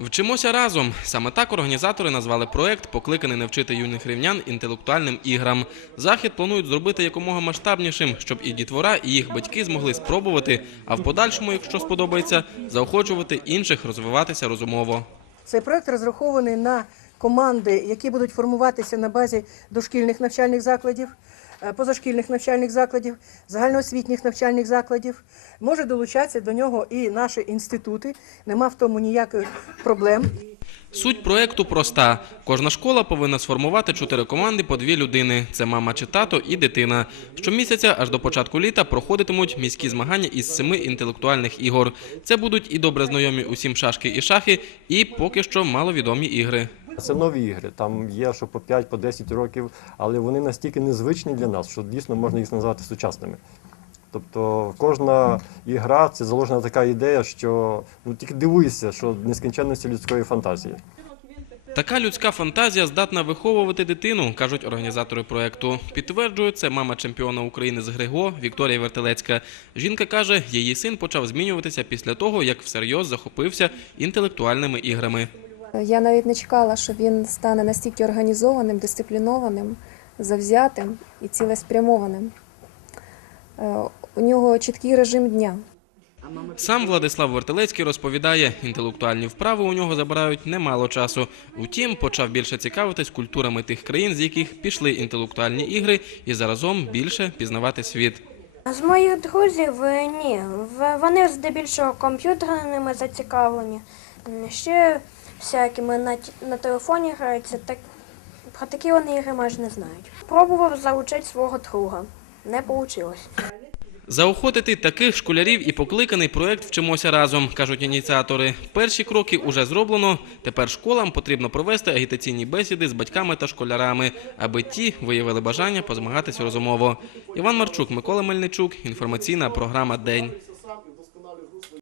Вчимося разом. Саме так організатори назвали проект, покликаний навчити юних рівнян інтелектуальним іграм. Захід планують зробити якомога масштабнішим, щоб і дітвора, і їх батьки змогли спробувати, а в подальшому, якщо сподобається, заохочувати інших розвиватися розумово. Цей проект розрахований на команди, які будуть формуватися на базі дошкільних навчальних закладів, позашкільних навчальних закладів, загальноосвітніх навчальних закладів. Може долучатися до нього і наші інститути. Нема в тому ніяких проблем. Суть проекту проста: кожна школа повинна сформувати чотири команди по дві людини: це мама чи тато і дитина. Щомісяця аж до початку літа проходитимуть міські змагання із семи інтелектуальних ігор. Це будуть і добре знайомі усім шашки і шахи, і поки що маловідомі ігри. Це нові ігри, там є що по 5, по 10 років, але вони настільки незвичні для нас, що дійсно можна їх назвати сучасними. Тобто кожна ігра це заложена така ідея, що ну тільки дивуєшся, що нескінченності людської фантазії. Така людська фантазія здатна виховувати дитину, кажуть організатори проекту. Підтверджує це мама чемпіона України з Григо Вікторія Вертелецька. Жінка каже, її син почав змінюватися після того, як всерйоз захопився інтелектуальними іграми. Я навіть не чекала, що він стане настільки організованим, дисциплінованим, завзятим і цілеспрямованим. Е, У нього чіткий режим дня. Сам Владислав Вертелецький розповідає, інтелектуальні вправи у нього забирають немало часу. Втім, почав більше цікавитись культурами тих країн, з яких пішли інтелектуальні ігри, і заразом більше пізнавати світ. З моїх друзів е, ні. Вони здебільшого комп'ютерними зацікавлені. Ще всякими на, на телефоні граються, так про такі вони ігри майже не знають. Пробував залучити свого друга. Не вийшло. Заохотити таких школярів і покликаний проект Вчимося разом, кажуть ініціатори. Перші кроки уже зроблено. Тепер школам потрібно провести агітаційні бесіди з батьками та школярами, аби ті виявили бажання позмагатись розумово. Іван Марчук, Микола Мельничук. Інформаційна програма День.